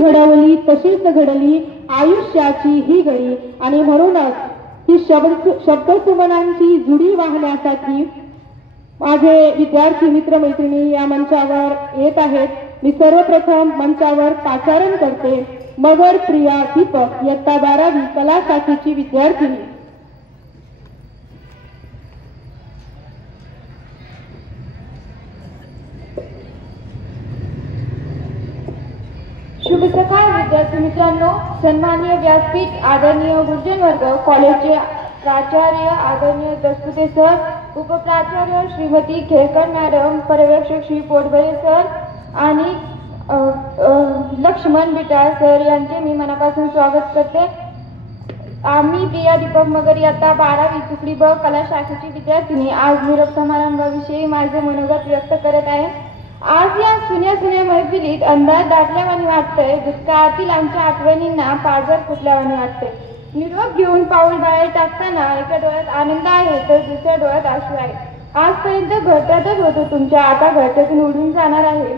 घडवली तशीच घडली आयुष्याची ही घडी। आणि म्हणूनच ही शब्दसुमनांची जुडी वाहण्यासाठी माझे विद्यार्थी मित्र मैत्रिणी या मंचावर येत आहेत। मी सर्वप्रथम मंचावर पाचारण करते मगर प्रिया दीपक इयत्ता 12वी कला शाखेची विद्यार्थिनी। शुभ सकाळ विद्यार्थी मित्रांनो, सन्माननीय व्यासपीठ, आदरणीय गुरुजन वर्ग, कॉलेजचे प्राचार्य आदरणीय दसपुते सर, उपप्राचार्य श्रीमती खेरकर मॅडम, पर्यवेक्षक श्री पोटबळे सर आणि लक्ष्मण बिटाळ सर यांचे मी मनापासून स्वागत करते। आम्ही प्रिया दीपक मगर इयत्ता 12वी तुकडी ब कला शाखेची विद्यार्थिनी आज निरोप समारंभाविषयी माझे मनोगत व्यक्त करत आहे। आज या सुन्या मैफिलीत अंधार दाटल्यावानी वाटतंय, भूतकाळातील आमच्या आठवणींना पाझर फुटल्यावानी वाटतंय। निरोप घेऊन पाऊल बाहेर टाकताना एका डोळ्यात आनंद आहे तर दुसऱ्या डोळ्यात आशू आहे। आजपर्यंत घरट्यातच होतो तुमच्या, आता घरट्यातून उडून जाणार आहे,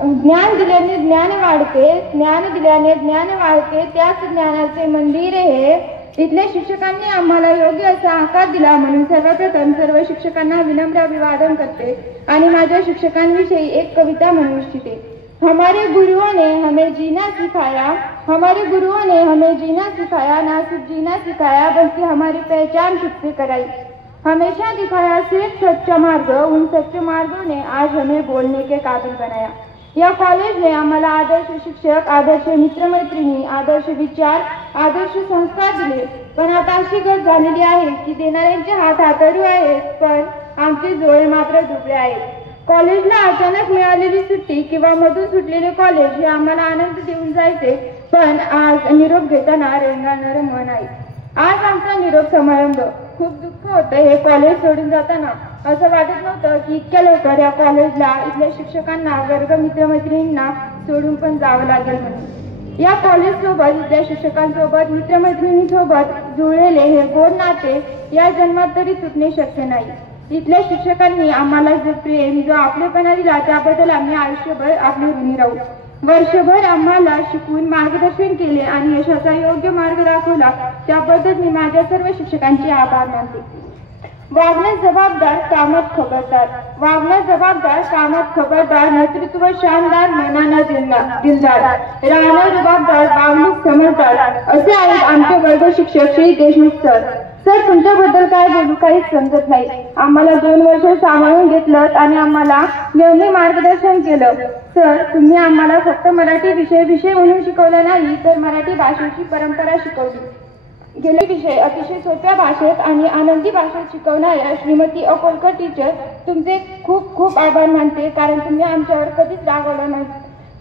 ज्ञान दिल्याने ज्ञान वाढते, ज्ञान दिल्याने ज्ञान वाढते, त्याच ज्ञानाचे मंदिर हे। इथल्या शिक्षकांनी आम्हाला योग्य असा आकार दिला म्हणून सर्वप्रथम सर्व शिक्षकांना विनम्र अभिवादन करते आणि माझ्या शिक्षकांविषयी एक कविता म्हणू इच्छिते। हमारे गुरुओं ने हमें जीना सिखाया, हमारे गुरुओं ने हमें जीना सिखाया, ना सिर्फ जीना सिखाया बल्कि हमारी पहचान खुद से कराई। हमेशा दिखाया सिर्फ सच्चा मार्ग, उन सच्चे मार्गों ने आज हमें बोलने के काबिल बनाया। या कॉलेज ने आम्हाला आदर्श शिक्षक, आदर्श मित्रमैत्रिणी, आदर्श विचार, आदर्श संस्कार दिले। पण आता अशी गत झालेली आहे की देणाऱ्यांचे हात हातरू आहेत पण आमचे डोळे मात्र दुबळे आहेत। कॉलेजला अचानक मिळालेली सुट्टी किंवा मधून सुटलेले कॉलेज हे आम्हाला आनंद देऊन जायचे, पण आज निरोप घेताना रेंगाळणारे मन आहे। आज आमचा निरोप समारंभ खूप दुःख होतं। हे कॉलेज सोडून जाताना असं वाटत नव्हतं की इतक्या लवकर या कॉलेजला, इथल्या शिक्षकांना, वर्ग मित्रमैत्रिणींना सोडून पण जावं लागेल म्हणून। या कॉलेज सोबत, इथल्या शिक्षकांसोबत, मित्रमैत्रिणींसोबत जुळलेले हे गोड नाते या जन्मात तरी तुटणे शक्य नाही। इथल्या शिक्षकांनी आम्हाला जो प्रेम, जो आपलेपणा दिला त्याबद्दल आम्ही आयुष्यभर आपले ऋणी राहू। वर्षभर आम्हाला शिकवून मार्गदर्शन केले आणि यशाचा योग्य मार्ग दाखवला त्याबद्दल मी माझ्या सर्व शिक्षकांचे आभार मानते। वागणं जबाबदार, कामात खबरदार, वागणं जबाबदार, कामात खबरदार, नेतृत्व शानदार, मनानं दिलदार, राहणं जबाबदार, वागणूक समजदार असे आहेत आमचे वर्ग शिक्षक श्री देशमुख सर। सर, तुमच्याबद्दल काय बोलू काहीच समजत नाही। आम्हाला 2 वर्ष सांभाळून घेतलं आणि आम्हाला नेहमी मार्गदर्शन केलं। सर, तुम्ही आम्हाला फक्त मराठी विषय म्हणून शिकवलं नाही तर मराठी भाषेची परंपरा शिकवली। गेले विषय अतिशय सोप्या भाषेत आणि आनंदी भाषेत शिकवणाऱ्या श्रीमती अकोलकर टीचर, तुमचे खूप खूप आभार मानते कारण तुम्ही आमच्यावर कधीच रागवलं नाही।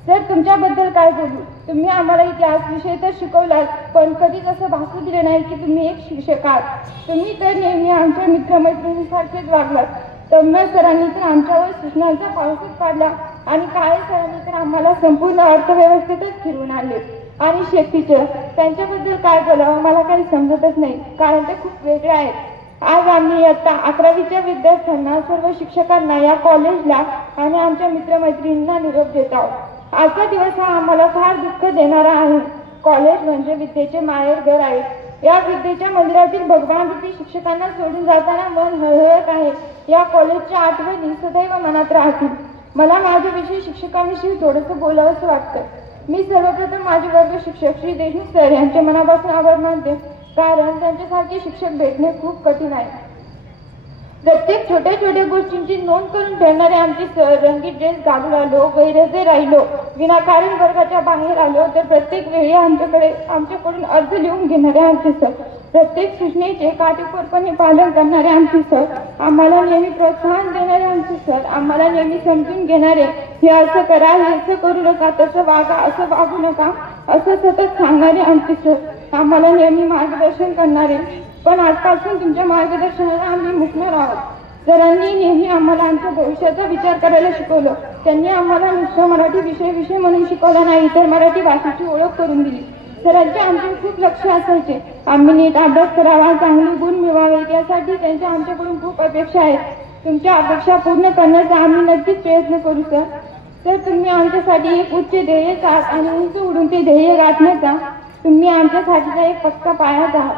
सर, तुमच्याबद्दल काय बोलू, तुम्ही आम्हाला इतिहास विषय तर शिकवलात पण कधीच असं भासू दिले नाही की तुम्ही एक शिक्षक आहात। तुम्ही तर नेहमी आमच्या मित्रमैत्रिणींसारखेच वागलात। तम्या सरांनी तर आमच्यावर सूचनांचा पाऊसच पाडला आणि काळे सरांनी तर आम्हाला संपूर्ण अर्थव्यवस्थेतच फिरवून आणले। आणि शेख टीचर, त्यांच्याबद्दल काय बोलावं मला काही समजतच नाही कारण ते खूप वेगळे आहेत। आज आम्ही इयत्ता 11वीच्या विद्यार्थ्यांना, सर्व शिक्षकांना, या कॉलेजला आणि आमच्या मित्रमैत्रिणींना निरोप देत आहोत। आजचा दिवस हा आम्हाला फार दुःख देणारा आहे। कॉलेज म्हणजे विद्येचे माहेरघर आहे। या विद्येच्या मंदिरातील भगवान रूपी शिक्षकांना सोडून जाताना मन हळहळत आहे। या कॉलेजच्या आठवणी सदैव मनात राहतील। मला माझ्याविषयी शिक्षकांविषयी थोडंसं बोलावंसं वाटतं। मी सर्वप्रथम माझे वर्ग शिक्षक श्री देशमुख सर यांचे मनापासून आभार मानते कारण त्यांच्यासारखे शिक्षक भेटणे खूप कठीण आहे। प्रत्येक छोट्या छोट्या गोष्टींची नोंद करून ठेवणारे आमचे सर, रंगीत ड्रेस घालून आलो, गैरहजर राहिलो, विनाकारण वर्गाच्या बाहेर आलो तर प्रत्येक वेळी आमच्याकडून अर्ज लिहून घेणारे आमचे सर, प्रत्येक सूचनेचे काटेकोरपणे पालन करणारे आमचे सर, आम्हाला नेहमी प्रोत्साहन देणारे आमचे सर, आम्हाला नेहमी समजून घेणारे, हे असं करा, हे असं करू नका, तसं वागा, असं वागू नका असं सतत सांगणारे आमचे सर, आम्हाला नेहमी मार्गदर्शन करणारे। पण आजपासून तुमच्या मार्गदर्शनाला आम्ही मुकणार आहोत। सरांनी नेहमी आम्हाला आमच्या भविष्याचा विचार करायला शिकवलं। त्यांनी आम्हाला नुसतं मराठी विषय म्हणून शिकवला नाही तर मराठी भाषेची ओळख करून दिली। सरांचे आमच्यावर खूप लक्ष असायचे। आम्ही नीट अभ्यास करावा, चांगले गुण मिळवावेत यासाठी त्यांच्या आमच्याकडून खूप अपेक्षा आहेत। तुमच्या अपेक्षा पूर्ण करण्याचा आम्ही नक्कीच प्रयत्न करू सर। सर, तुम्ही आमच्यासाठी एक उच्च ध्येय आहात आणि उंच उडून ते ध्येय गाठण्याचा तुम्ही आमच्यासाठीचा एक पक्का पायाच आहात.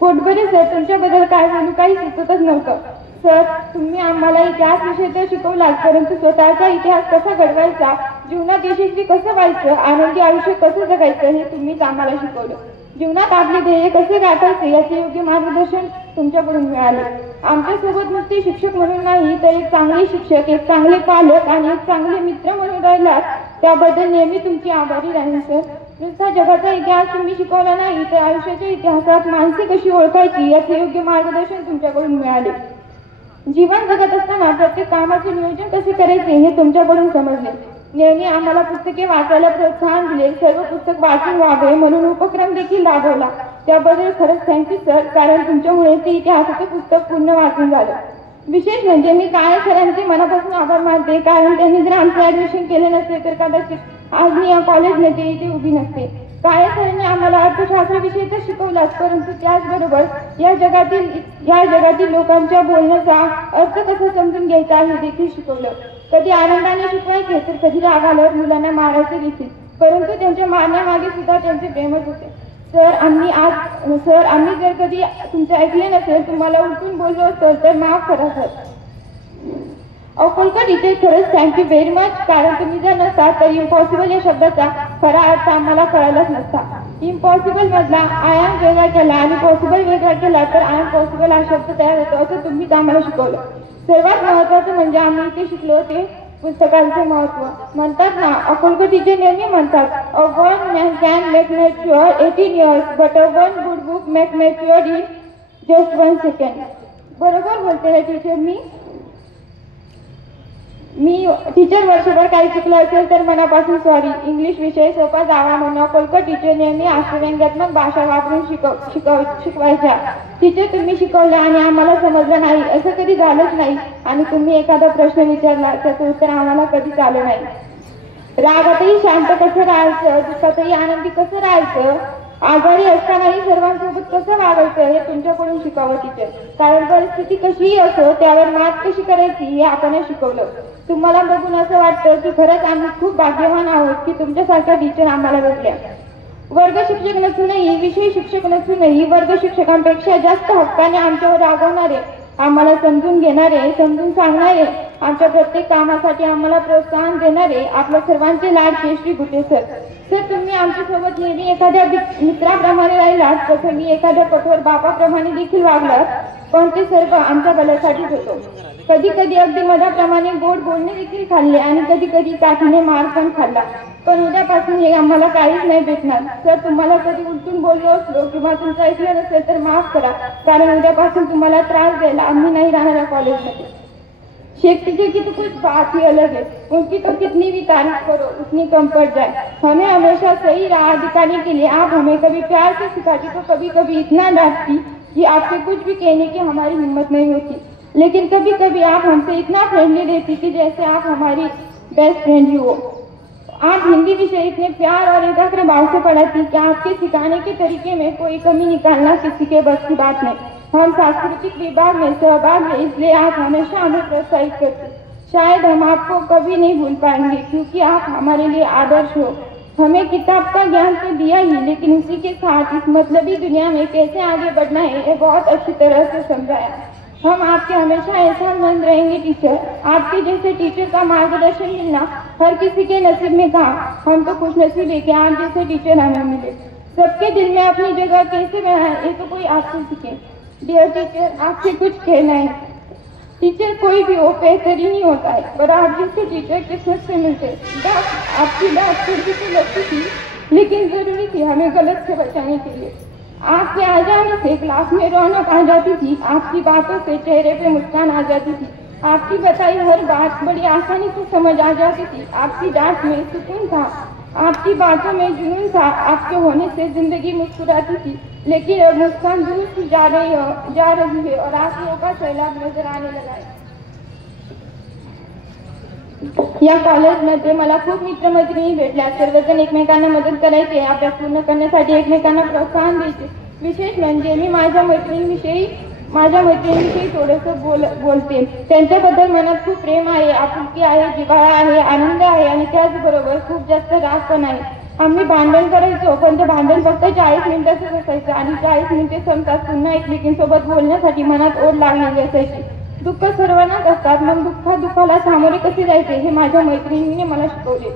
पोटभरे सर, तुमच्याबद्दल काय बोलू काही सुचतच नव्हतं. सर, तुम्ही आम्हाला इतिहास विषय तर शिकवलात, परंतु स्वतःचा इतिहास कसा घडवायचा, जीवनात यशस्वी कसं व्हायचं, आनंदी आयुष्य कसं जगायचं हे तुम्हीच आम्हाला शिकवलं. जीवनात आपले ध्येय कसे गाठायचे याचे योग्य मार्गदर्शन तुमच्याकडून मिळाले. आमच्यासोबत नुसते शिक्षक म्हणून नाही तर एक चांगले शिक्षक, एक चांगले पालक आणि एक चांगले मित्र म्हणून राहिलात, त्याबद्दल नेहमी तुमची आभारी राहीन सर. नुसता जगाचा इतिहास तुम्ही शिकवला नाही तर आयुष्याच्या इतिहासात माणसे कशी ओळखायची याचे योग्य मार्गदर्शन तुमच्याकडून मिळाले. जीवन जगत असताना प्रत्येक कामाचे नियोजन कसे करायचे हे तुमच्याकडून समजले. नेहमी आम्हाला पुस्तके वाचायला प्रोत्साहन दिले. सर्व पुस्तक वाचून व्हावे म्हणून उपक्रम देखील राबवला. त्याबद्दल खरंच थँक्यू सर, कारण तुमच्यामुळे ते इतिहासाचे पुस्तक पूर्ण वाचून झालं. विशेष म्हणजे मी काळे सरांचे मनापासून आभार मानते, कारण त्यांनी जर आमचे ऍडमिशन केले नसते तर कदाचित आज मी या कॉलेजमध्ये इथे उभी नसते. काळे सरांनी आम्हाला अर्थशास्त्र विषय तर शिकवलाच, परंतु त्याचबरोबर या जगातील लोकांच्या बोलण्याचा अर्थ कसा समजून घ्यायचा हे देखील शिकवलं. कधी आनंदाने शिकवायचे तर कधी राग आल्यावर मुलांना मारायचे देखील, परंतु त्यांच्या मारण्यामागे सुद्धा त्यांचे प्रेमच होते. सर, आम्ही जर कधी तुमचे ऐकले नसेल, तुम्हाला उलटून बोललो असेल तर माफ करा सर. अकोलकर इथे खरंच थँक्यू व्हेरी मच, कारण तुम्ही जर नसता तर इम्पॉसिबल या शब्दाचा खरा अर्थ आम्हाला कळालाच नसता. इम्पॉसिबल मधला आय एम वेगळा केला आणि पॉसिबल वेगळा केला तर आय एम पॉसिबल हा शब्द तयार होतो, असं तुम्हीच आम्हाला शिकवलं. सर्वात महत्वाचं म्हणजे आम्ही इथे शिकलो ते पुस्तकांचे महत्व. म्हणतात ना, अकोलकर टीचर नेहमी म्हणतात, a one man can make mature 18 years but a one good book make mature in just 1 second. बरोबर बोलते ना टीचर. मी टीचर वर्षभर काही चुकलं असेल तर मनापासून सॉरी. इंग्लिश विषय सोपा जावा म्हणून अकोलकर टीचर नेहमी हास्यव्यंग्यात्मक भाषा वापरून शिकवायच्या. टीचर, तुम्ही शिकवलं आणि आम्हाला समजलं नाही असं कधी झालंच नाही, आणि तुम्ही एखादा प्रश्न विचारला त्याचं उत्तर आम्हाला कधीच आलं नाही. रागातही शांत कसं राहायचं, दुःखातही आनंदी कसं राहायचं, आजारी असतानाही सर्वांसोबत कसं वागायचं हे तुमच्याकडून शिकावं टीचर. कारण परिस्थिती कशीही असो त्यावर मात कशी करायची हे आपण शिकवलं. तुम्हाला बघून असं वाटतं की खरंच आम्ही खूप भाग्यवान आहोत की तुमच्यासारख्या टीचर आम्हाला भेटल्या. वर्ग शिक्षक नसूनही, विषय शिक्षक नसूनही वर्ग शिक्षकांपेक्षा जास्त हक्काने आमच्यावर रागवणारे, आम्हाला समजून घेणारे, समजून सांगणारे, आमच्या प्रत्येक कामासाठी आम्हाला प्रोत्साहन देणारे आपल्या सर्वांचे लाडके श्री गुटे सर. सर, तुम्ही आमच्यासोबत नेहमी एखाद्या मित्राप्रमाणे राहिलात, तसं मी एखाद्या कठोर बापाप्रमाणे देखील वागलात, पण ते सर्व आमच्या भल्यासाठीच होतो. कधी कधी अगदी मधाप्रमाणे गोड बोलणे देखील खाल्ले आणि कधी कधी काठीने मार पण खाल्ला, पण उद्यापासून हे आम्हाला काहीच नाही भेटणार. सर, तुम्हाला कधी उलटून बोललो असलो किंवा तुमचं ऐकलं नसेल तर माफ करा, कारण उद्यापासून तुम्हाला त्रास द्यायला आम्ही नाही राहणार या कॉलेजमध्ये. शेख टीचर की तो कुछ बात ही अलग है, उनकी तो कितनी भी तारीफ करो उतनी कम पड़ जाए. हमें हमेशा सही राह दिखाने के लिए आप हमें कभी प्यार से सिखाती तो कभी कभी इतना डांटती कि आपसे कुछ भी कहने की हमारी हिम्मत नहीं होती, लेकिन कभी कभी आप हमसे इतना फ्रेंडली रहती कि जैसे आप हमारी बेस्ट फ्रेंड ही हो. आप हिंदी विषय इतने प्यार और एकाग्र भाव से पढ़ाती कि आपके सिखाने के तरीके में कोई कमी निकालना किसी के बस की बात नहीं. हम सांस्कृतिक विभाग में सहभाग है, इसलिए आप हमेशा हमें प्रोत्साहित करते. शायद हम आपको कभी नहीं भूल पाएंगे क्योंकि आप हमारे लिए आदर्श हो. हमें किताब का ज्ञान तो दिया ही, लेकिन इसी के साथ इस मतलबी दुनिया में कैसे आगे बढ़ना है ये बहुत अच्छी तरह से समझाया. हम आपके हमेशा एहसानमंद रहेंगे टीचर. आपके जैसे टीचर का मार्गदर्शन मिलना हर किसी के नसीब में था. हम तो खुश नसीब है कि आप जैसे टीचर हमें मिले. सबके दिल में अपनी जगह कैसे बनाए ये तो कोई आपसे सीखे. डियर टीचर, आपसे कुछ कहना है. टीचर कोई भी हो बेहतरीन ही होता है, पर आप जैसे टीचर किस्मत से मिलते. आपकी बात थोड़ी सी लगती थी, लेकिन जरूरी थी हमें गलत से बचाने के लिए. आपके आ जाने से क्लास में रौनक आ जाती थी. आपकी बातों से चेहरे पे मुस्कान आ जाती थी. आपकी बताई हर बात बड़ी आसानी से समझ आ जाती थी. आपकी डांट में सुकून था, आपकी बातों में जुनून था. आपके होने से जिंदगी मुस्कुराती थी, लेकिन अब मुस्कान दूर से जा रही है और आंसुओं का सैलाब नजर आने लगा है. या कॉलेजमध्ये मला खूप मित्रमैत्रिणी भेटल्या. सर्वजण एकमेकांना मदत करायचे, अभ्यास पूर्ण करण्यासाठी एकमेकांना प्रोत्साहन द्यायचे. विशेष म्हणजे मी माझ्या मैत्रिणींविषयी माझ्या मैत्रिणींविषयी थोडंसं बोलते. त्यांच्याबद्दल मनात खूप प्रेम आहे, आपुलकी आहे, जिव्हाळा आहे, आनंद आहे आणि त्याचबरोबर खूप जास्त राग पण आहे. आम्ही भांडण करायचो, पण ते भांडण फक्त 40 मिनिटाचंच असायचं आणि 40 मिनिटे संपतात पुन्हा एकमेकींसोबत बोलण्यासाठी मनात ओढ लागलेली असायची. दुःख सर्वांनाच असतात, मग दुःखाला सामोरे कसे जायचे हे माझ्या मैत्रिणीने मला शिकवले.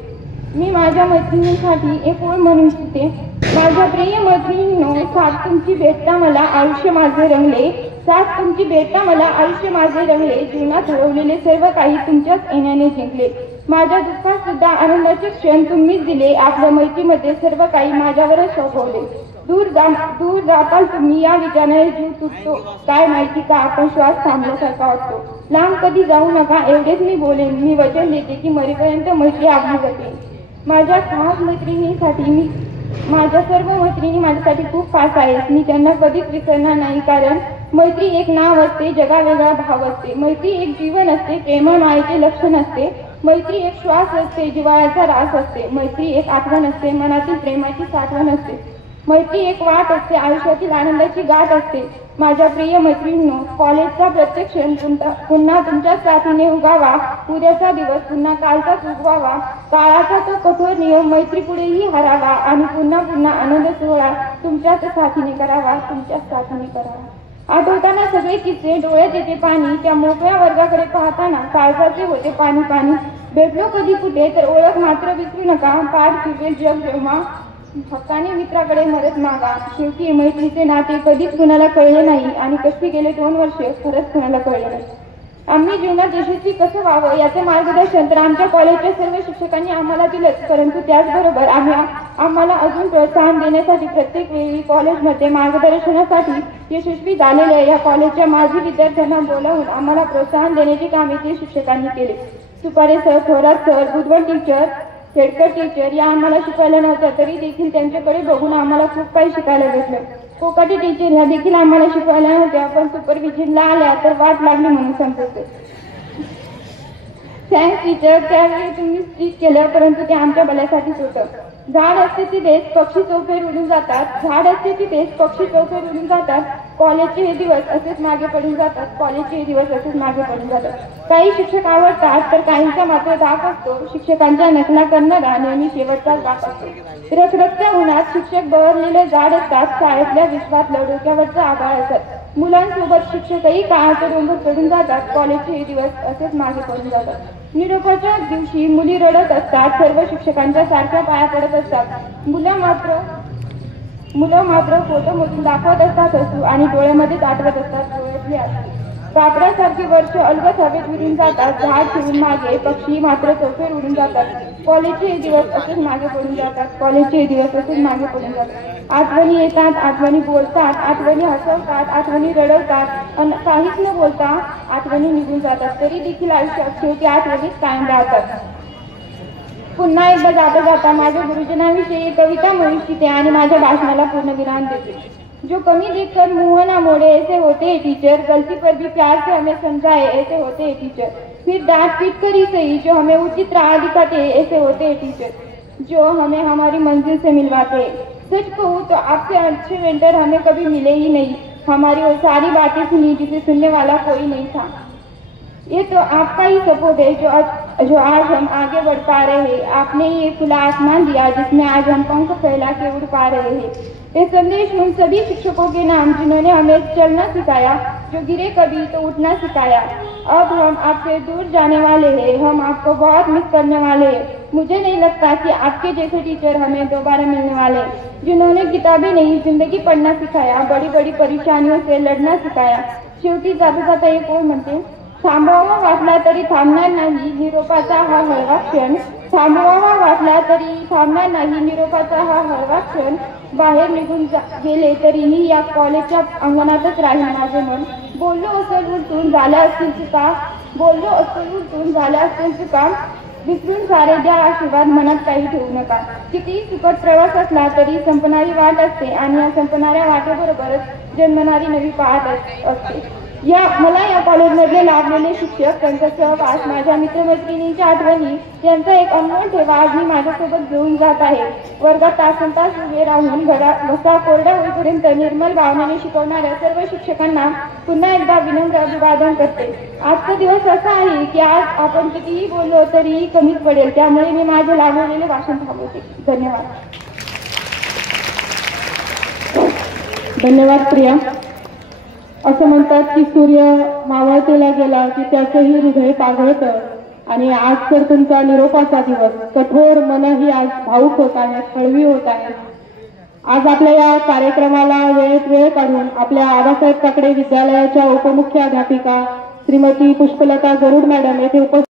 मी माझ्या मैत्रिणींसाठी एक ओळ म्हणू इच्छिते. माझ्या प्रिय मैत्रिणींनो, साथ तुमची भेटता मला आयुष्य माझे रंगले, साथ तुमची भेटता मला आयुष्य माझे रंगले, जीवनात हरवलेले सर्व काही तुमच्याच येण्याने जिंकले. माझ्या दुःखात सुद्धा आनंदाचे क्षण तुम्हीच दिले, आपल्या मैत्रीमध्ये सर्व काही माझ्यावरच सोपवले. दूर जाताल तुम्ही या विचाराने जीव तुटतो, काय माहिती का आपण श्वास थांबल्यासारखा वाटतो. लांब कधी जाऊ नका एवढेच मी बोलेन, मी वचन देते की मरेपर्यंत मैत्री आपली जाते. माझ्या खास मैत्रिणीसाठी माझ्या सर्व मैत्रिणी माझ्यासाठी खूप खास आहेत. मी त्यांना कधीच विसरणार नाही, कारण मैत्री एक नाव असते, जगावेगळा भाव असते. मैत्री एक जीवन असते, प्रेम मायेचे लक्षण असते. मैत्री एक श्वास असते, जिव्हाळ्याचा रास असते. मैत्री एक आठवण असते, मनातील प्रेमाची साठवण असते. मैत्री एक वाट असते, आयुष्यातील आनंदाची गाठ असते. माझ्या प्रिय मैत्रिणींनो, कॉलेजचा प्रत्येक क्षण पुन्हा तुमच्या साथीने उगावा, उद्याचा दिवस पुन्हा कालचाच उगवावा. काळाचा तो कठोर नियम मैत्री पुढेही हरावा आणि पुन्हा आनंद सोहळा तुमच्याच साथीने करावा, तुमच्याच साथीने करावा. आठवताना सगळे किस्से डोळ्यात येते पाणी, त्या मोकळ्या वर्गाकडे पाहताना काळजाचे होते पाणी पाणी. भेटलो कधी कुठे तर ओळख मात्र विसरू नका, पाठ फिरवेल जग जेव्हा हक्काने मित्राकडे मदत मागा. शेवटी मैत्रीचे नाते कधीच कुणाला कळले नाही आणि कशी गेले 2 वर्षे खरंच कुणाला कळले नाही. आम्ही जीवनात यशस्वी कसं व्हावं याचे मार्गदर्शन तर आमच्या कॉलेजच्या सर्व शिक्षकांनी आम्हाला दिलंच, परंतु त्याचबरोबर आम्हाला अजून प्रोत्साहन देण्यासाठी प्रत्येक वेळी कॉलेजमध्ये मार्गदर्शनासाठी यशस्वी झालेल्या या कॉलेजच्या माजी विद्यार्थ्यांना बोलावून आम्हाला प्रोत्साहन देण्याचे काम इथे शिक्षकांनी केले. सुपारे सर, थोरात सर, बुधवार टीचर, खेडकर टीचर या आम्हाला शिकवायला नव्हत्या, तरी देखील त्यांच्याकडे बघून आम्हाला खूप काही शिकायला भेटलं. कोकाटे टीचर ह्या देखील आम्हाला शिकवायला नव्हत्या, पण सुपरविजनला आल्या तर वाट लागली म्हणून समजते. थँक्स टीचर, त्यावेळी तुम्ही स्ट्रिक केलं, परंतु ते आमच्या भल्यासाठीच होतं. झाड असते तिथेच पक्षी चौफेर उडून जातात, झाड असते तिथेच पक्षी चौफेर उडून जातात. कॉलेजचे हे दिवस असेच मागे पडून जातात, कॉलेजचे हे दिवस असेच मागे पडून जातात. काही शिक्षक आवडतात तर काहींचा मात्र धाक असतो. शिक्षकांच्या नकला करणारा नेहमी शेवटचाच धाक असतो. रखरखत्या उन्हात शिक्षक बहरलेले झाड असतात, शाळेतल्या विश्वातलं डोक्यावरचं आभाळ असतात. मुलांसोबत शिक्षकही काळाचे डोंगर चढून जातात, कॉलेजचे हे दिवस असेच मागे पडून जातात. निरोपाच्या दिवशी मुली रडत असतात, सर्व शिक्षकांच्या सारख्या पाया पडत असतात. मुलं मात्र फोटोमधून दाखवत असतात हसू आणि डोळ्यामध्येच आठवत असतात डोळ्यातली आठवण. कापडासारखी वर्ष अलगद हवेत उडून जातात, झाड फिरून मागे, पक्षी मात्र चौफेर उडून जातात. कॉलेजचे हे दिवस असेच मागे पडून जातात, कॉलेजचे हे दिवस असेच मागे पडून जातात. आठवणी येतात, आठवणी बोलतात, आठवणी हसवतात, आठवणी रडवतात, काहीच न बोलता आठवणी निघून जातात. तरी देखील आयुष्यात शेवटी आठवणीच कायम राहतात. पुन्हा एकदा जाता माझ्या गुरुजनांविषयी कविता म्हणू इच्छिते आणि माझ्या भाषणाला पूर्णविराम देते. जो कमी देखकर मुंह ना मोड़े ऐसे होते टीचर, गलती पर भी प्यार से हमें समझाए ऐसे होते टीचर, फिर डांट पीट कर ही सही जो हमें उचित राह दिखाते ऐसे होते टीचर, जो हमें हमारी मंजिल से मिलवाते. सच कहूँ तो आपसे अच्छे मेंटर हमें कभी मिले ही नहीं. हमारी वो सारी बातें सुनी जिसे सुनने वाला कोई नहीं था. ये तो आपका ही सपोर्ट है जो आज हम आगे बढ़ पा रहे हैं. आपने ही एक खुला आसमान दिया जिसमें आज हम पंख फैला के उड़ पा रहे हैं. ये संदेश उन सभी शिक्षकों के नाम जिन्होंने हमें चलना सिखाया, जो गिरे कभी तो उठना सिखाया. अब हम आपसे दूर जाने वाले हैं, हम आपको बहुत मिस करने वाले हैं. मुझे नहीं लगता कि आपके जैसे टीचर हमें दोबारा मिलने वाले, जिन्होंने किताबें नहीं जिंदगी पढ़ना सिखाया, बड़ी बड़ी परेशानियों से लढना सिखाया. शेवटी जाता एक ओळ म्हणते, थांबवावा वाटला तरी थांबणार नाही निरोपाचा हा हळवा क्षण. थांबवावा वाटला तरी थांबणार नाही निरोपाचा हा हळवा क्षण. बाहेर निघून गेले तरीही या कॉलेजच्या अंगणातच राहील माझे मन. बोललो असेल उलटून झाल्या असतील चुका, बोललो असेल उलटून झाल्या असतील चुका. विसरून सारे द्या आशीर्वाद, मनात काही ठेवू नका. कितीही सुखद प्रवास असला तरी संपणारी वाट असते आणि या संपणाऱ्या वाटेबरोबरच जन्मणारी नवी पहाट असते. मला या कॉलेजमधले लाभलेले शिक्षक, त्यांचा सहवास, माझ्या मित्रमैत्रिणींच्या आठवणी यांचा एक अनमोल ठेवा आज मी माझ्यासोबत घेऊन जात आहे. वर्गात तासंतास उभे राहून घसा कोरडा होईपर्यंत निर्मल भावनेने शिकवणाऱ्या सर्व शिक्षकांना पुन्हा एकदा विनम्र अभिवादन करते. आजचा दिवस असा आहे की आज आपण कितीही बोललो तरीही कमीच पडेल, त्यामुळे मी माझे लाभलेले भाषण थांबवते. धन्यवाद. धन्यवाद प्रिया. असं म्हणतात की सूर्य मावळतेला गेला की त्याचंही हृदय पाघळतं, आणि आज तर तुमचा निरोपाचा दिवस. कठोर मनही आज भाऊक होत आहे, हळवी होत आहे. आज आपल्या या कार्यक्रमाला वेळ काढून आपल्या आबासाहेब काकडे विद्यालयाच्या उपमुख्याध्यापिका श्रीमती पुष्पलता गरुड मॅडम येथे उपस्थित